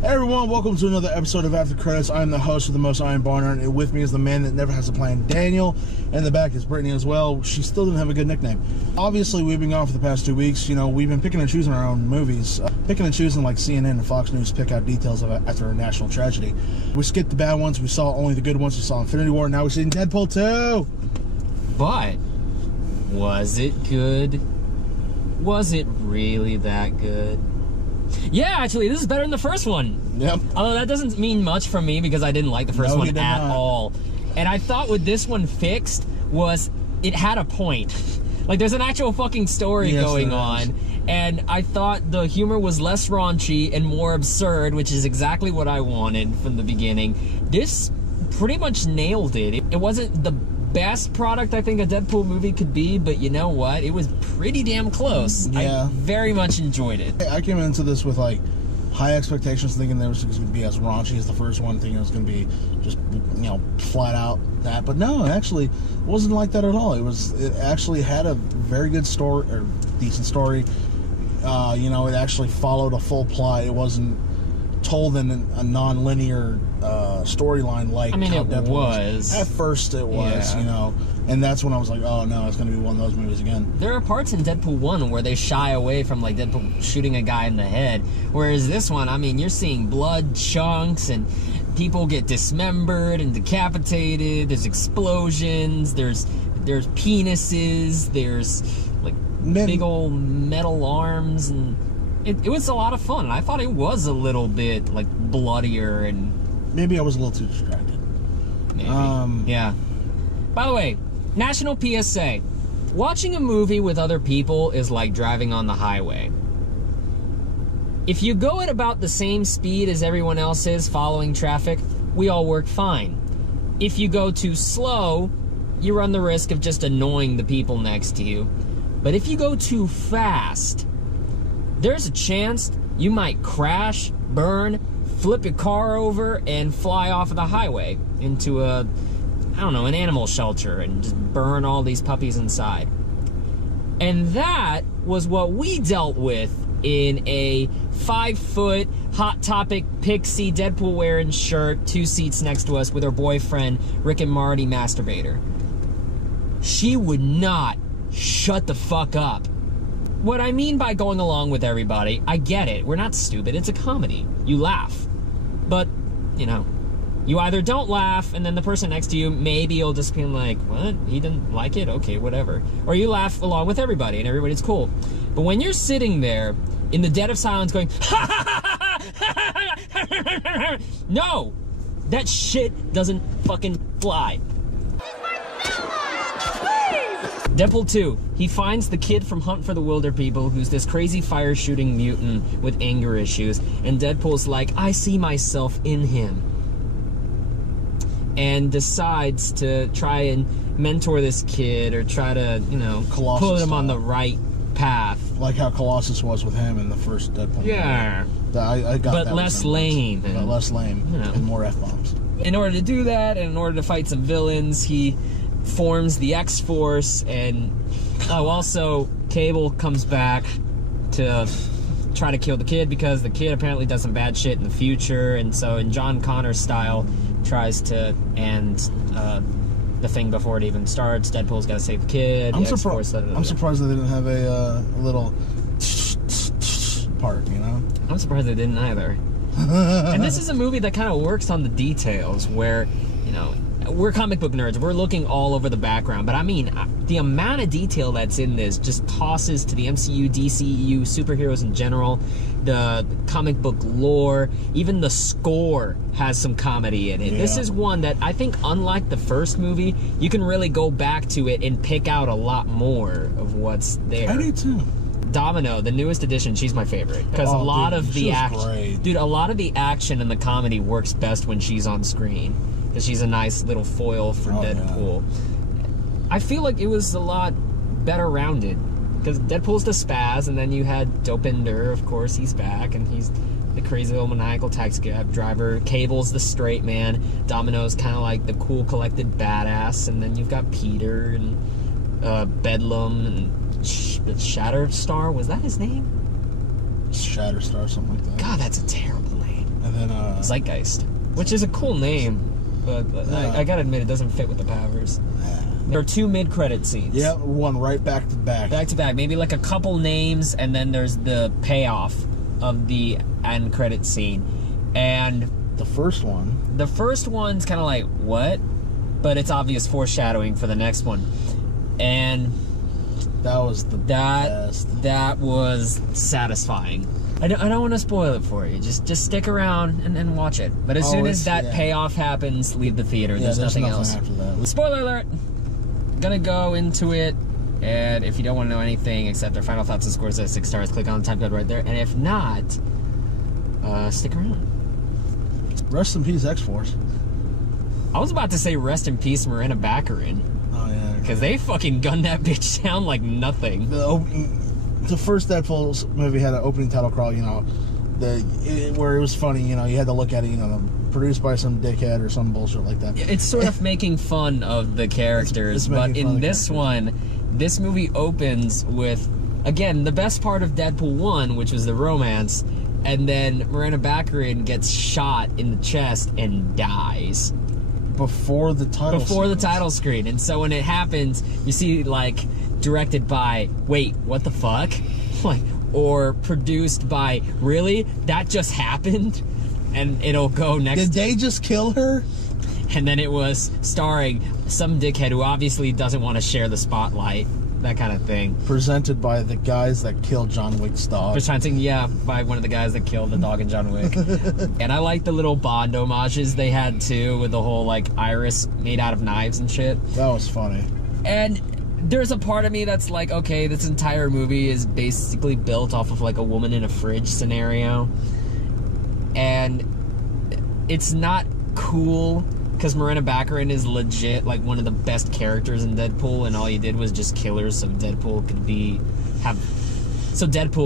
Hey everyone, welcome to another episode of After Credits. I'm the host of the Most Iron Barner, and with me is the man that never has a plan, Daniel. In the back is Brittany as well. She still didn't have a good nickname. Obviously, we've been gone for the past 2 weeks. You know, we've been picking and choosing our own movies. Picking and choosing like CNN and Fox News pick out details of after a national tragedy. We skipped the bad ones. We saw only the good ones. We saw Infinity War. Now we're seeing Deadpool 2. But, was it good? Was it really that good? Yeah, actually, this is better than the first one. Yep. Although that doesn't mean much for me because I didn't like the first one at all. And I thought what this one fixed was it had a point. Like, there's an actual fucking story going on. And I thought the humor was less raunchy and more absurd, which is exactly what I wanted from the beginning. This pretty much nailed it. It wasn't the best product I think a Deadpool movie could be, but you know what? It was pretty damn close. Yeah. I very much enjoyed it. I came into this with like high expectations, thinking that it was going to be as raunchy as the first one, thinking it was going to be just, you know, flat out that. But no, actually, it wasn't like that at all. It actually had a very good story, or decent story. You know, it actually followed a full plot. It wasn't told in a non-linear storyline like how Deadpool was. At first it was, you know, and that's when I was like, oh no, it's going to be one of those movies again. There are parts in Deadpool 1 where they shy away from like Deadpool shooting a guy in the head, whereas this one, I mean, you're seeing blood chunks and people get dismembered and decapitated, there's explosions, there's penises, there's like big old metal arms, and it was a lot of fun. I thought it was a little bit like bloodier, and maybe I was a little too distracted. Maybe. Yeah. By the way, national PSA. Watching a movie with other people is like driving on the highway. If you go at about the same speed as everyone else is following traffic, we all work fine. If you go too slow, you run the risk of just annoying the people next to you. But if you go too fast, there's a chance you might crash, burn, flip your car over, and fly off of the highway into a, I don't know, an animal shelter and just burn all these puppies inside. And that was what we dealt with in a 5-foot Hot Topic Pixie Deadpool wearing shirt, 2 seats next to us with her boyfriend, Rick and Morty masturbator. She would not shut the fuck up. What I mean by going along with everybody, I get it. We're not stupid. It's a comedy. You laugh. But, you know, you either don't laugh, and then the person next to you, maybe you'll just be like, what? He didn't like it? Okay, whatever. Or you laugh along with everybody, and everybody's cool. But when you're sitting there in the dead of silence going, no! That shit doesn't fucking fly. Deadpool 2, he finds the kid from Hunt for the Wilder People who's this crazy fire-shooting mutant with anger issues, and Deadpool's like, I see myself in him. And decides to try and mentor this kid or try to, you know, put him on the right path. Like how Colossus was with him in the first Deadpool. Yeah. I got but that less lame. But less lame, you know, and more F-bombs. In order to do that, and in order to fight some villains, he forms the X-Force, and also Cable comes back to try to kill the kid because the kid apparently does some bad shit in the future, and so in John Connor style tries to end the thing before it even starts. Deadpool's got to save the kid. I'm surprised they didn't have a little part, you know? I'm surprised they didn't either. And this is a movie that kind of works on the details where, you know, we're comic book nerds, we're looking all over the background, but I mean, the amount of detail that's in this just tosses to the MCU, DCEU, superheroes in general, the comic book lore, even the score has some comedy in it. Yeah. This is one that I think, unlike the first movie, you can really go back to it and pick out a lot more of what's there. I do too. Domino, the newest edition, she's my favorite because a lot of the action, a lot of the action and the comedy works best when she's on screen. Because she's a nice little foil for Deadpool. Yeah. I feel like it was a lot better rounded. Because Deadpool's the spaz, and then you had Dopinder, of course, he's back, and he's the crazy little maniacal taxi cab driver. Cable's the straight man. Domino's kind of like the cool, collected badass, and then you've got Peter and Bedlam and Shatterstar. Was that his name? Shatterstar, something like that. God, that's a terrible name. And Zeitgeist, which is a cool name, but I gotta admit it doesn't fit with the powers. There are 2 mid-credit scenes. Yeah, one right back to back. Back to back, maybe like a couple names, and then there's the payoff of the end credit scene. And the first one's kind of like, what? But it's obvious foreshadowing for the next one. And that was the best. That was satisfying. I don't want to spoil it for you. Just stick around and watch it. But as soon as that payoff happens, leave the theater. Yeah, there's nothing else. After that. Spoiler alert! Gonna go into it, and if you don't want to know anything except their final thoughts and scores at 6 stars, click on the time code right there. And if not, stick around. Rest in peace, X-Force. I was about to say rest in peace, Miranda Baccarin. Oh yeah. Because they fucking gunned that bitch down like nothing. The first Deadpool movie had an opening title crawl, you know, where it was funny, you know, you had to look at it, you know, produced by some dickhead or some bullshit like that. It's sort of making fun of the characters, but in this one, this movie opens with, again, the best part of Deadpool 1, which was the romance, and then Miranda Baccarin gets shot in the chest and dies. Before the title screen. And so when it happens, you see, like, directed by, wait, what the fuck? Like, or produced by, really? That just happened? And it'll go next. Did they just kill her? And then it was starring some dickhead who obviously doesn't want to share the spotlight. That kind of thing. Presented by the guys that killed John Wick's dog. Presenting, yeah, by one of the guys that killed the dog in John Wick. And I like the little Bond homages they had too, with the whole like iris made out of knives and shit. That was funny. And there's a part of me that's like, okay, this entire movie is basically built off of like a woman in a fridge scenario. And it's not cool because Miranda Baccarin is legit like one of the best characters in Deadpool, and all you did was just kill her so Deadpool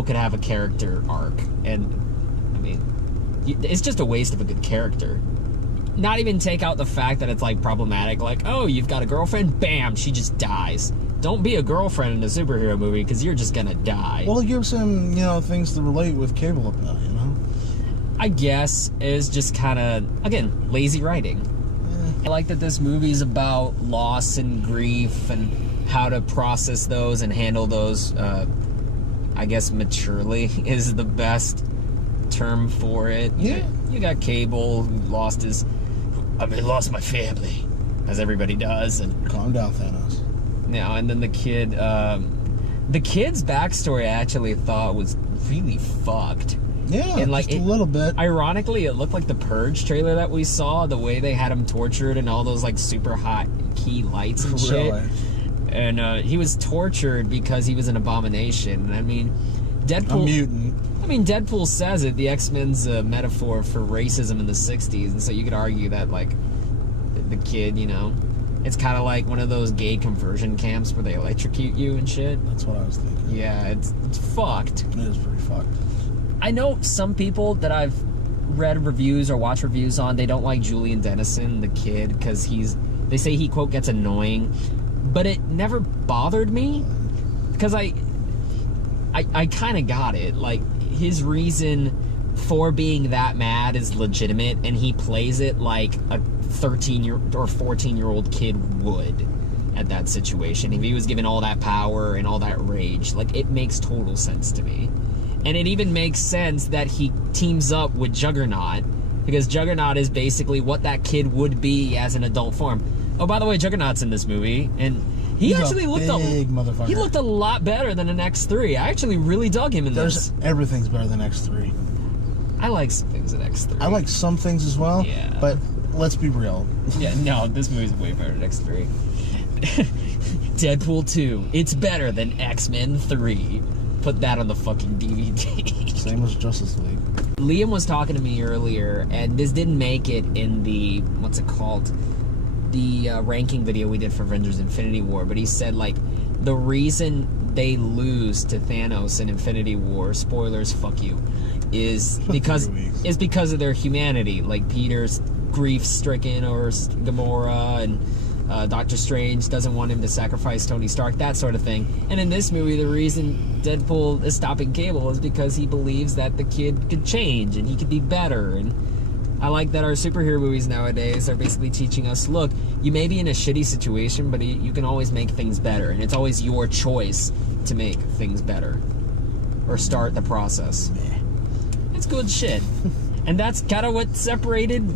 could have a character arc. And I mean, it's just a waste of a good character. Not even take out the fact that it's like problematic, like, oh, you've got a girlfriend, bam, she just dies. Don't be a girlfriend in a superhero movie because you're just gonna die. Well, it gives him, you know, things to relate with Cable about, you know? I guess it's just kind of, again, lazy writing. I like that this movie's about loss and grief and how to process those and handle those, I guess maturely is the best term for it. Yeah. You got Cable who lost my family, as everybody does. And calm down, Thanos. Yeah, and then the kid's backstory I actually thought was really fucked. Yeah, and like just a little bit. Ironically, it looked like the Purge trailer that we saw, the way they had him tortured and all those like super hot key lights and shit. Really? And he was tortured because he was an abomination. I mean, Deadpool... A mutant. I mean, Deadpool says it. The X-Men's a metaphor for racism in the 60s, and so you could argue that, like, the kid, you know, it's kind of like one of those gay conversion camps where they electrocute you and shit. That's what I was thinking. Yeah, it's fucked. It is pretty fucked. I know some people that I've read reviews or watched reviews on, they don't like Julian Dennison, the kid, because they say he, quote, gets annoying. But it never bothered me, because I kind of got it. Like, his reason for being that mad is legitimate, and he plays it like a 13-year or 14-year-old kid would at that situation. If he was given all that power and all that rage, like, it makes total sense to me. And it even makes sense that he teams up with Juggernaut, because Juggernaut is basically what that kid would be as an adult form. Oh, by the way, Juggernaut's in this movie, and he actually looked a lot better than an X3. I actually really dug him in this. Everything's better than X3. I like some things in X3. I like some things as well, yeah. But let's be real. Yeah, no, this movie's way better than X3. Deadpool 2, it's better than X-Men 3. Put that on the fucking DVD. Same as Justice League. Liam was talking to me earlier, and this didn't make it in the, what's it called? The ranking video we did for Avengers Infinity War, but he said, like, the reason they lose to Thanos in Infinity War, spoilers, fuck you, is because of their humanity. Like, Peter's grief-stricken, or Gamora, and Doctor Strange doesn't want him to sacrifice Tony Stark, that sort of thing. And in this movie, the reason Deadpool is stopping Cable is because he believes that the kid could change and he could be better. And I like that our superhero movies nowadays are basically teaching us, look, you may be in a shitty situation, but you can always make things better. And it's always your choice to make things better. Or start the process. It's good shit. And that's kind of what separated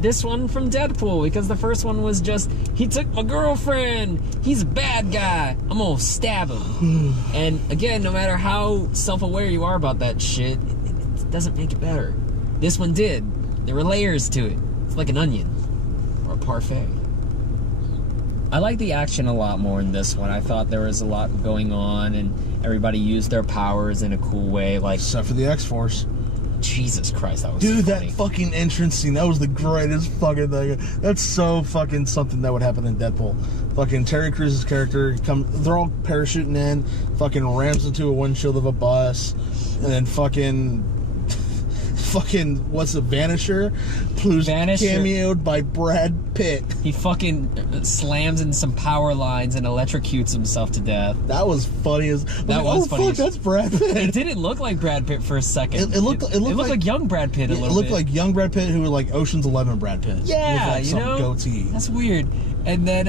this one from Deadpool, because the first one was just, he took my girlfriend, he's a bad guy, I'm gonna stab him. And again, no matter how self-aware you are about that shit, it doesn't make it better. This one did. There were layers to it. It's like an onion or a parfait. I like the action a lot more in this one. I thought there was a lot going on and everybody used their powers in a cool way. Like, except for the X-Force. Jesus Christ, that was Dude, so funny. that fucking entrance scene, that was the greatest fucking thing. That's so fucking something that would happen in Deadpool. Fucking Terry Crews' character, they're all parachuting in, fucking rams into a windshield of a bus, and then fucking, what's the Vanisher? Who's cameoed by Brad Pitt. He fucking slams in some power lines and electrocutes himself to death. That was funny as... That was funny. Fuck, that's Brad Pitt. It didn't look like Brad Pitt for a second. It looked like young Brad Pitt a little bit. It looked like young Brad Pitt who was like Ocean's 11 Brad Pitt. Yeah, with like some goatee. That's weird. And then,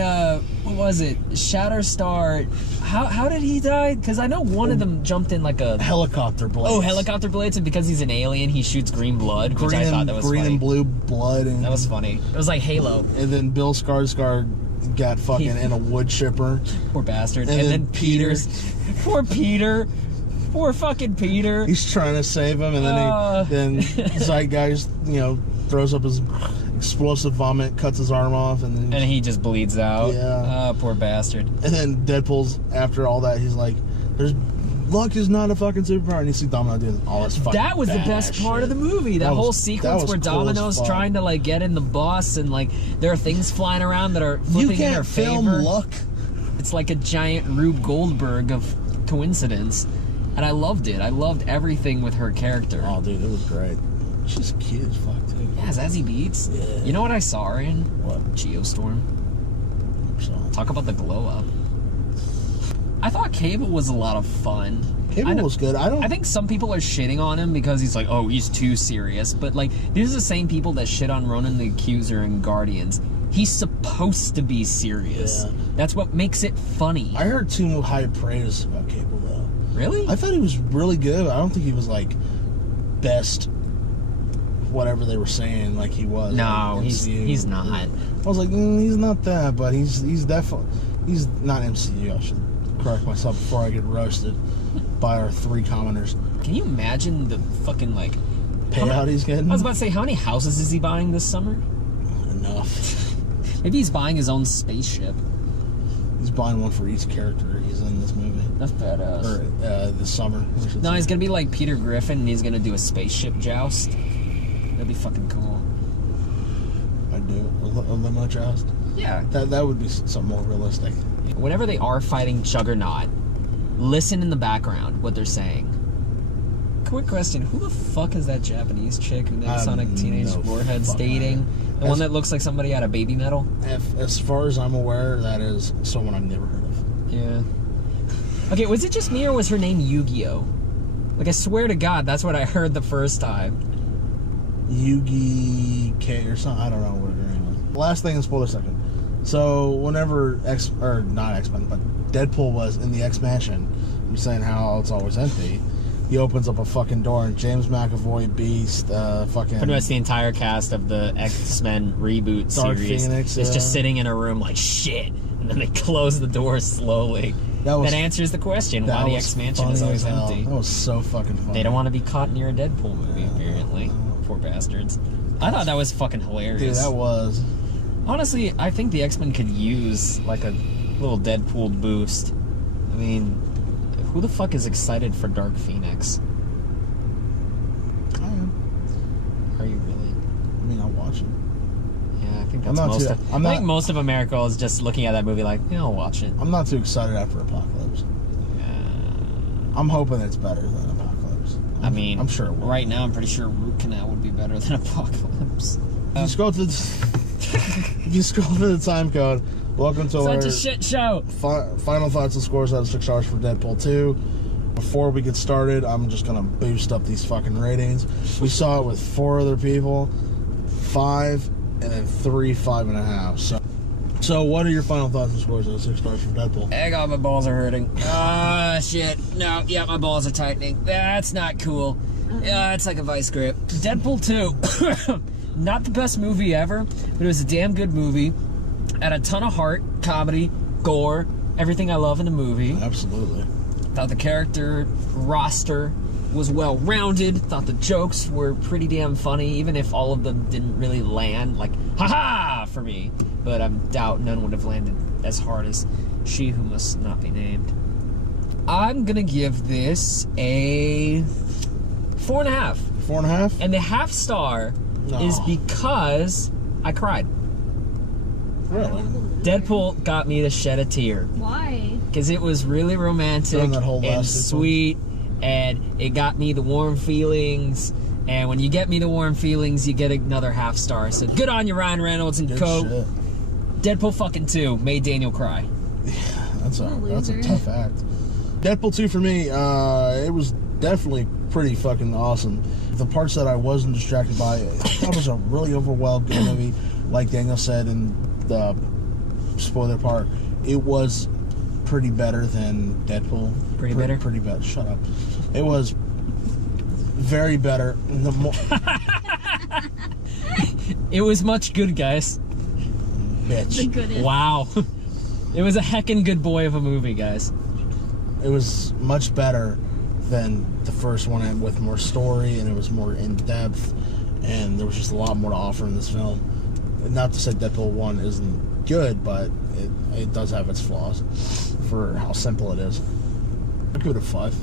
what was it? Shatterstar. How did he die? Because I know one of them jumped in like a... Helicopter blades. Oh, helicopter blades, and because he's an alien, he shoots green blood, which I thought that was funny. Green and blue blood. And, that was funny. It was like Halo. And then Bill Skarsgård got fucking in a wood chipper. Poor bastard. And then Peter's... Poor Peter. Poor fucking Peter. He's trying to save him, and then Zeitgeist, throws up his explosive vomit, cuts his arm off, and he just bleeds out. Yeah. Oh, poor bastard. And then Deadpool's, after all that, he's like, luck is not a fucking superpower, and you see Domino doing all this fucking That was the best part of the movie. That whole sequence where Domino's trying to like get in the bus, and like there are things flying around that are flipping in her favor. You can't film luck. It's like a giant Rube Goldberg of coincidence. And I loved it. I loved everything with her character. Oh, dude, it was great. She's cute as fuck, too. Yeah, Zazie Beetz. Yeah. You know what I saw her in? What? Geostorm. Talk about the glow up. I thought Cable was a lot of fun. Cable was good. I think some people are shitting on him because he's like, oh, he's too serious. But like, these are the same people that shit on Ronan the Accuser and Guardians. He's supposed to be serious. Yeah. That's what makes it funny. I heard too high praise about Cable, though. Really? I thought he was really good. I don't think he was like best whatever they were saying like he was. No, like he's not. I was like, he's not that, but he's definitely, he's not MCU. I should correct myself before I get roasted by our 3 commenters. Can you imagine the fucking like payout he's getting? I was about to say, how many houses is he buying this summer? Enough. Maybe he's buying his own spaceship. He's buying one for each character he's in this movie. That's badass. Or this summer. No, he's gonna be like Peter Griffin, and he's gonna do a spaceship joust. That'd be fucking cool. I'd do it. A limo joust? Yeah. That would be something more realistic. Whenever they are fighting Juggernaut, listen in the background what they're saying. Quick question, who the fuck is that Japanese chick who Negasonic Teenage Warhead's dating? The one that looks like somebody out of Baby Metal? As far as I'm aware, that is someone I've never heard of. Yeah. Okay, was it just me or was her name Yu-Gi-Oh? Like, I swear to God, that's what I heard the first time. Yugi K or something. I don't know what her name was. Last thing in spoiler second. So whenever not X-Men, but Deadpool was in the X-Mansion, I'm saying how it's always empty. He opens up a fucking door and James McAvoy, Beast, fucking... Pretty much the entire cast of the X-Men reboot Dark series Phoenix, is just sitting in a room like, shit. And then they close the door slowly. That answers the question why the X-Mansion is always empty. That was so fucking funny. They don't want to be caught near a Deadpool movie, apparently. Poor bastards. I thought that was fucking hilarious. Dude, that was. Honestly, I think the X-Men could use, like, a little Deadpool boost. I mean, who the fuck is excited for Dark Phoenix? I am. Are you really? I mean, I'll watch it. Yeah, I think that's I think most of America is just looking at that movie like, yeah, I'll watch it. I'm not too excited after Apocalypse. I'm hoping it's better than Apocalypse. I'm sure it will. Right now, I'm pretty sure Root Canal would be better than Apocalypse. If you scroll to the time code, welcome to Such a shit show. Final thoughts and scores out of 6 stars for Deadpool 2. Before we get started, I'm just gonna boost up these fucking ratings. We saw it with 4 other people. 5, and then 3 5.5. So what are your final thoughts and scores on 6 stars from Deadpool? Hang on, my balls are hurting. Shit. No, yeah, my balls are tightening. That's not cool. Yeah, it's like a vice grip. Deadpool 2. Not the best movie ever, but it was a damn good movie. Had a ton of heart, comedy, gore, everything I love in a movie. Absolutely. Thought the character roster was well-rounded. Thought the jokes were pretty damn funny, even if all of them didn't really land. Like, ha-ha, for me. But I doubt none would have landed as hard as She Who Must Not Be Named. I'm gonna give this a 4.5. 4.5? And the half star is because I cried. Really? Deadpool got me to shed a tear. Why? Because it was really romantic and sweet, and it got me the warm feelings. And when you get me the warm feelings, you get another half star. So good on you, Ryan Reynolds and co. Shit. Deadpool fucking 2 made Daniel cry. Yeah, that's a tough act. Deadpool 2 for me, it was definitely pretty fucking awesome. The parts that I wasn't distracted by, that was a really overwhelmed good movie. Like Daniel said in the spoiler part, it was pretty better than Deadpool. Pretty better? Pretty better. Shut up. It was very better. It was much good, guys. Bitch. The goodest. Wow. It was a heckin' good boy of a movie, guys. It was much better than the first one, with more story, and it was more in-depth, and there was just a lot more to offer in this film. Not to say Deadpool 1 isn't good, but it does have its flaws for how simple it is. I'd give it a 5.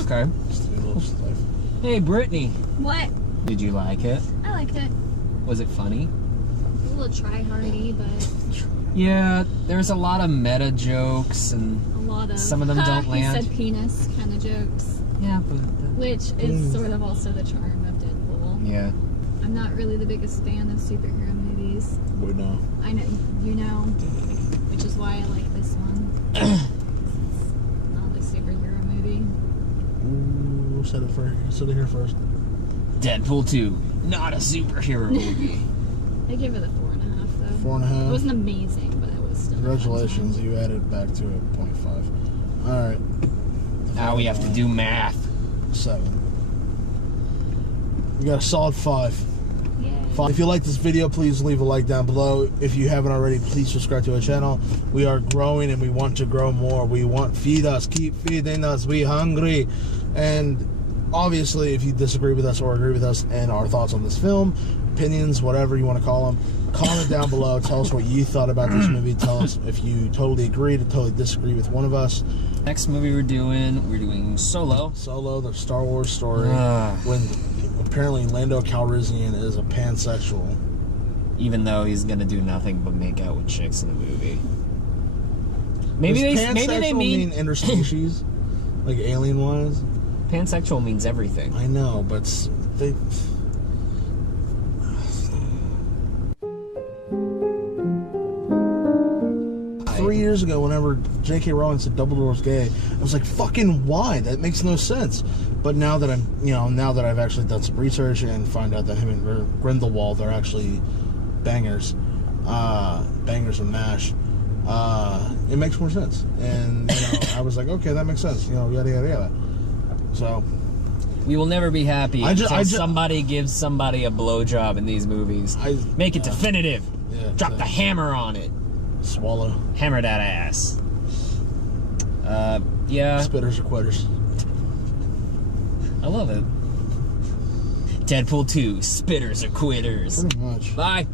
Okay. Just a little stuff. Hey, Brittany. What? Did you like it? I liked it. Was it funny? A little try-hardy, but Yeah, there's a lot of meta jokes, and a lot of some of them don't land. He said penis kind of jokes. Yeah, but Which is sort of also the charm of Deadpool. yeah. I'm not really the biggest fan of superhero movies. We know. I know, you know, which is why I like this one. It's not a superhero movie. Ooh, said it here first. Deadpool 2, not a superhero movie. I give it a 4.5 though. 4.5. It wasn't amazing, but it was still. Congratulations, you added back to a 0.5. All right. Now we have to do math. 7. You got a solid 5. Yay. If you like this video, please leave a like down below. If you haven't already, please subscribe to our channel. We are growing and we want to grow more. We want feed us, keep feeding us. We hungry. And obviously, if you disagree with us or agree with us and our thoughts on this film, opinions, whatever you want to call them, comment down below. Tell us what you thought about this movie. Tell us if you totally agree or totally disagree with one of us. Next movie we're doing Solo. Solo, the Star Wars story, when apparently Lando Calrissian is a pansexual. Even though he's gonna do nothing but make out with chicks in the movie. Maybe they mean interspecies, like alien wise. Pansexual means everything. I know, but they. 3 years ago, whenever J.K. Rowling said Dumbledore's gay, I was like, "Fucking why? That makes no sense." But now that now that I've actually done some research and find out that him and Grindelwald are actually bangers and mash, it makes more sense. And I was like, okay, that makes sense. Yada yada yada. So we will never be happy until somebody gives somebody a blowjob in these movies. Make it definitive. Yeah, Drop the hammer on it. Swallow. Hammer that ass. Yeah. Spitters or quitters. I love it. Deadpool 2, spitters or quitters. Pretty much. Bye.